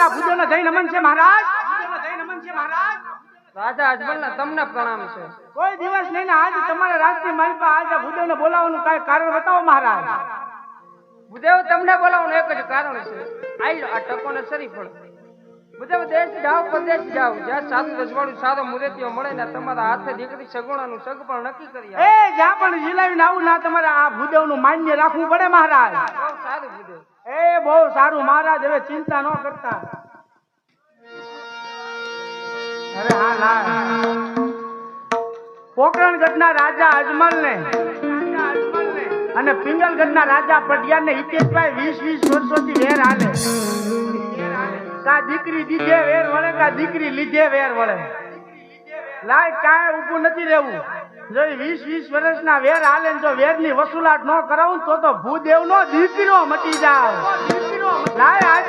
જય નમન છે મહારાજ જય નમન છે મહારાજ? રાજા અજમલના તમને પ્રણામ છે. કોઈ દિવસ નહીં ને આજ તમારા રાજની મારી પાસે આજે ભૂદેવને બોલાવવાનું કઈ કારણ બતાવો મહારાજ. ભૂદેવ તમને બોલાવવાનું એક જ કારણ છે. આવી આ ટકો ને સરી પડે ભૂદેવ દેશ જાઓ પરદેશ જાઓ. જ્યાં સાધુ રજવાડું સારો મુરેતીઓ મળે ને તમારા હાથે દીકરી સગુણાનું સગ પણ નક્કી કરી એ જ્યાં પણ જીલાવીને આવું ના તમારે આ ભૂદેવનું માન્ય રાખવું પડે મહારાજ. સારું ભૂદેવ. એ બહુ સારું, મહારાજ, હવે ચિંતા ન કરતા. અરે હા ના પોકરણગઢના રાજા અજમલને અને પિંગલગઢના રાજા પટિયાને હિતેશભાઈ વીસ વીસ વર્ષોથી વેર હાલે. કા દીકરી દીધે વેર વળે, કા દીકરી લીધે વેર વળે. લાય કાંઈ ઊભું નથી રહેવું. જો વીસ વીસ વર્ષના વેર હાલે જો વેરની વસૂલાત ન કરાવું તો તો ભૂદેવનો દીકરો મટી જાવ લાય, આજ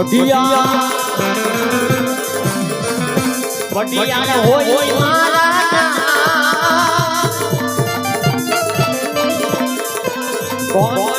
વઢિયા વઢિયા હોય મારા કોણ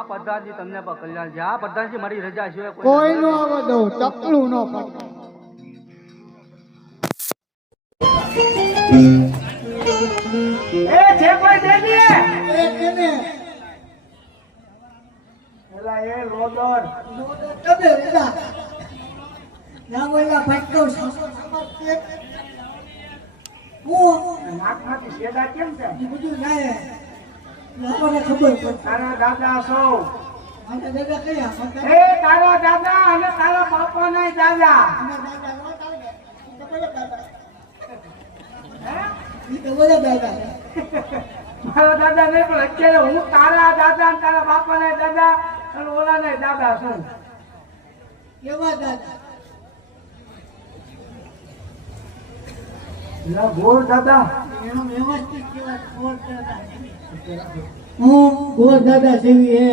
આ પ્રધાનજી તમને કલ્યાણ છે. આ પ્રધાનજી મારી રજા સિવાય કોઈ નો આવવા દઉં ચકલું નો એ જે કોઈ દેજી એ દેજે એલા એ લોદર નાકમાંથી શેડા કેમ છે? તારા દાદા સૌ એ તારા દાદા અને તારા બાપા ના દાદા? મારા દાદા નહીં પણ અત્યારે હું તારા દાદા તારા બાપા ને દાદા અને ઓલા ને દાદા છું. એલા ગોળ દાદા. વ્યવસ્થિત કેવા ગોળ દાદા? હે મને દાદા સેવી હે.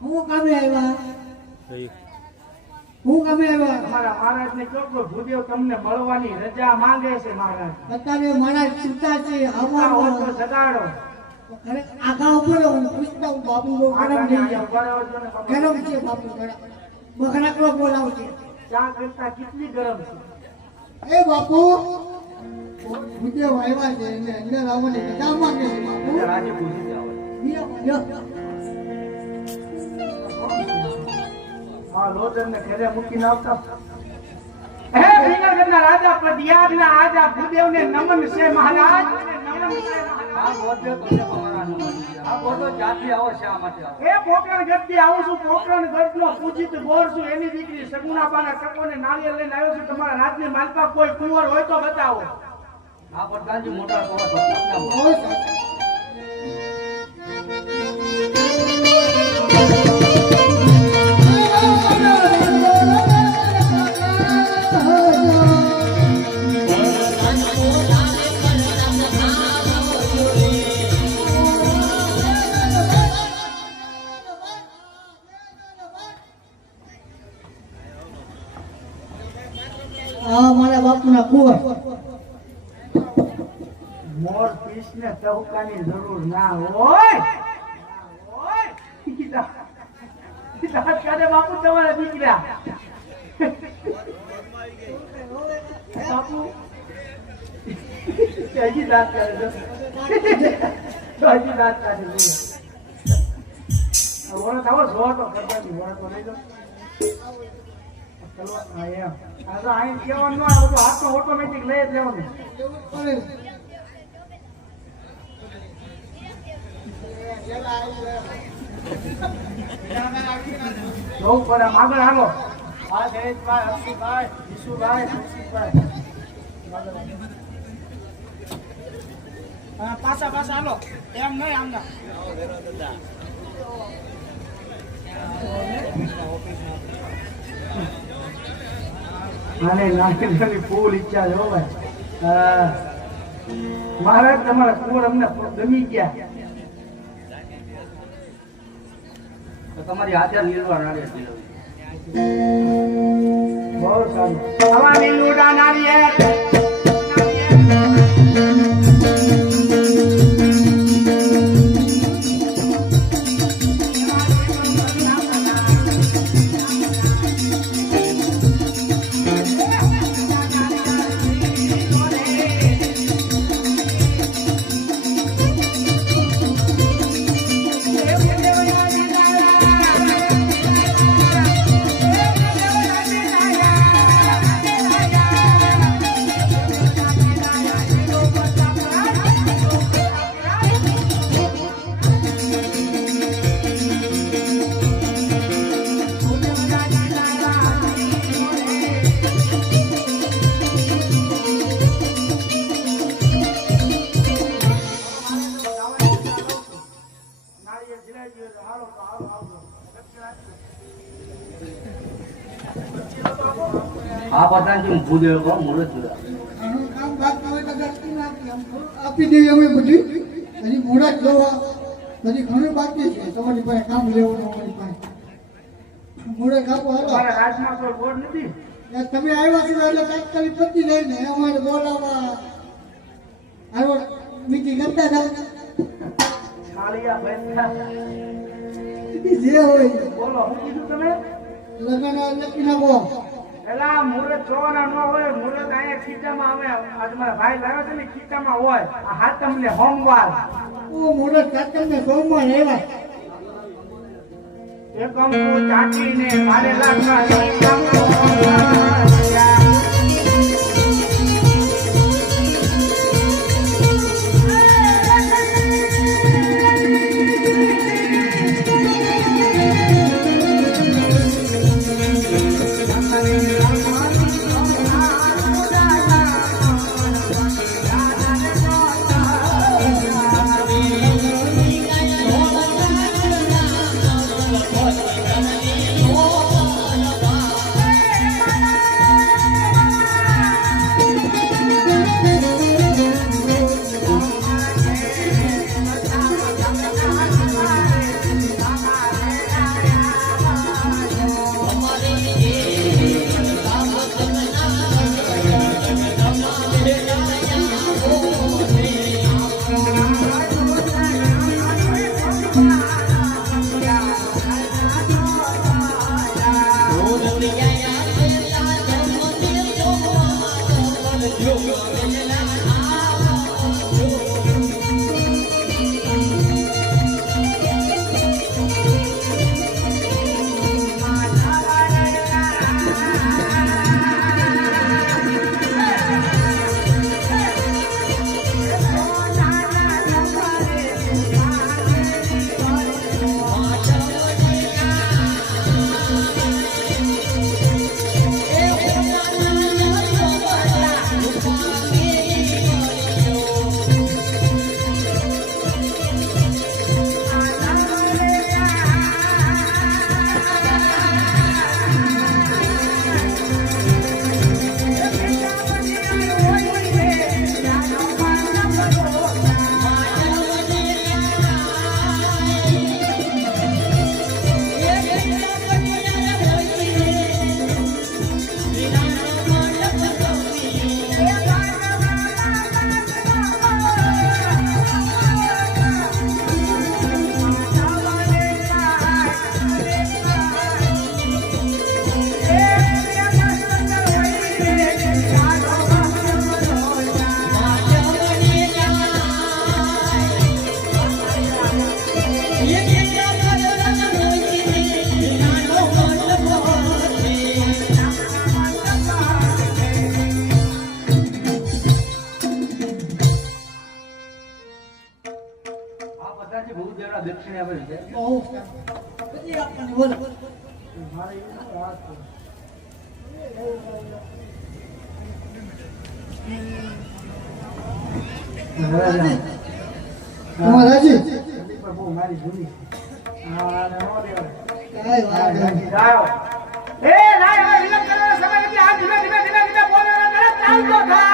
હું કામે આવ્યા? હું કામે આવ્યા? મારા મહારાજ ને કહો કે ભૂદેવ તમને મળવાની રજા માંગે છે મહારાજ. અત્યારે મારા ચિંતા છે તો આવવાનો અરે આગા ઉપર હું પૂછતા હું બાપુ બહુ ગરમ થઈ ગયા. ગરમ છે બાપુ ગરમ. બકરાકડો બોલાવશે ચા કરતા કેટલી ગરમ છે? એ બાપુ ભૂદેવ આવ્યા છે એટલે અંદર પૂછી લ્યો. હા લોચન ને ઘરે મૂકીને આવતા. હે શ્રીનગરના રાજા પદિયારના આજા ભૂદેવને નમન છે મહારાજ. નમન છે મહારાજ. એ પોકરણ ગઢથી આવું છું પોકરણ ગઢનો પૂજિત ગોર છું એની દીકરી સગુણાબાના ટકોને નાળિયેર લઈને આવ્યો છું તમારા રાજની માલપા કોઈ કુંવર હોય તો બતાવો. સારું. આ મારા બાપુના કુંવર મોર ને ચૌકાની જરૂર ના હોય. બાપુ, તમારા દીકરા. બાપુ. હજી દાંત કાઢે હજી દાંત કાઢે વરસ આવો, સો તો ખબર નહીં ઓટોમેટિક લઈ જ લેવાનું. જવું પડે આગળ હાલો. હા, જયેશભાઈ હર્ષુભાઈ વિશુભાઈ હર્ષિતભાઈ પાછા પાછા હાલો. એમ નહીં આમના નાની નાની નાની ફૂલ ઈચ્છા છે ભાઈ. મહારાજ તમારા કુંવર અમને ગમી ગયા. તમારી હાજર નિર્વાણ આવે બહુ સારું. આવા નાળિયેર નાળિયેર ઝીલાઈ ગયું એટલે હાલો તો હાલો આવજો આ બધા જે ભૂદેવ કહો મુહૂર્ત જુદા આનું કામ બાકી હોય તો ગટકી નાખી આપી દઈએ અમે બધી. હજી મોડા જોવા. હજી ઘણું બાકી છે. તમારી પાસે કામ લેવું અમારી પાસે. મોડે કાપો હાલો. તમારા રાજમાં કોઈ બોર્ડ નથી? તમે આવ્યા છો એટલે તાત્કાલિક પતી જાય ને. અમારે બોલાવા આવ્યો. બીજી કરતા કાળિયા બેઠા જે હોય. બોલો હું કીધું તમે? લગ્ન લખી નાખો. એલા મુહૂર્ત જોવાના ન હોય મુહૂર્ત અહીંયા ખીચામાં અમે આજ ભાઈ લાવ્યા છે ને ખીચામાં હોય. આ ને હોમવાર ઓ મોડે તાત્કાલિક ને સોમવાર આવ્યા એક અંકુ ચાટીને મારે લાગના દેવડા દક્ષિણ મારી છે હા ને નો દેવાય. કાંઈ વાત નહીં. જાઓ. એ લાય, હવે વિલંબ કરવાનો સમય. આ ધીમે ધીમે ધીમે ધીમે બોલવાનો ચાલતો થાવ.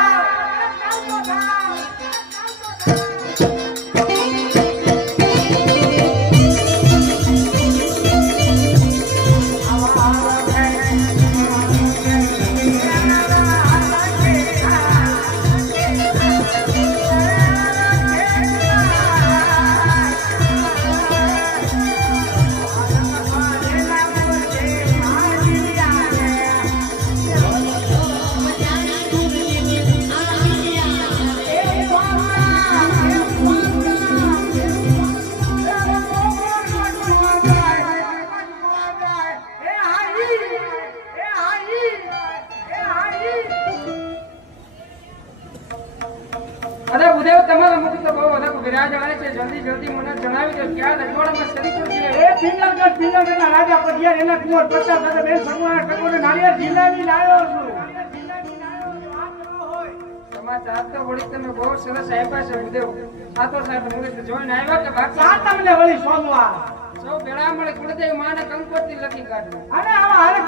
અરે ઉદય તમારા મુખ તો બહુ અલગ આવે છે. જલ્દી જલ્દી મને જણાવી દો ક્યાં રજવાડામાં સરીફળ છે. એ પિંગલગઢ પિંગલગઢના રાજા પટિયાર એના કુંવર પ્રતાપ સાથે બે સગુણા ટકોરે નાળિયેર જિલ્લાની લાવ્યો છું. સમાચાર તો વળી તમે બહુ સરસ આપ્યા છે સાતો સાહેબ મુહૂર્ત જોઈને આવ્યા કે બાકી તમને વળી સોમવાર. સૌ ભેળા મળે કુળદેવ માને કંકોત્રી લખી કાઢવું. અરે આવા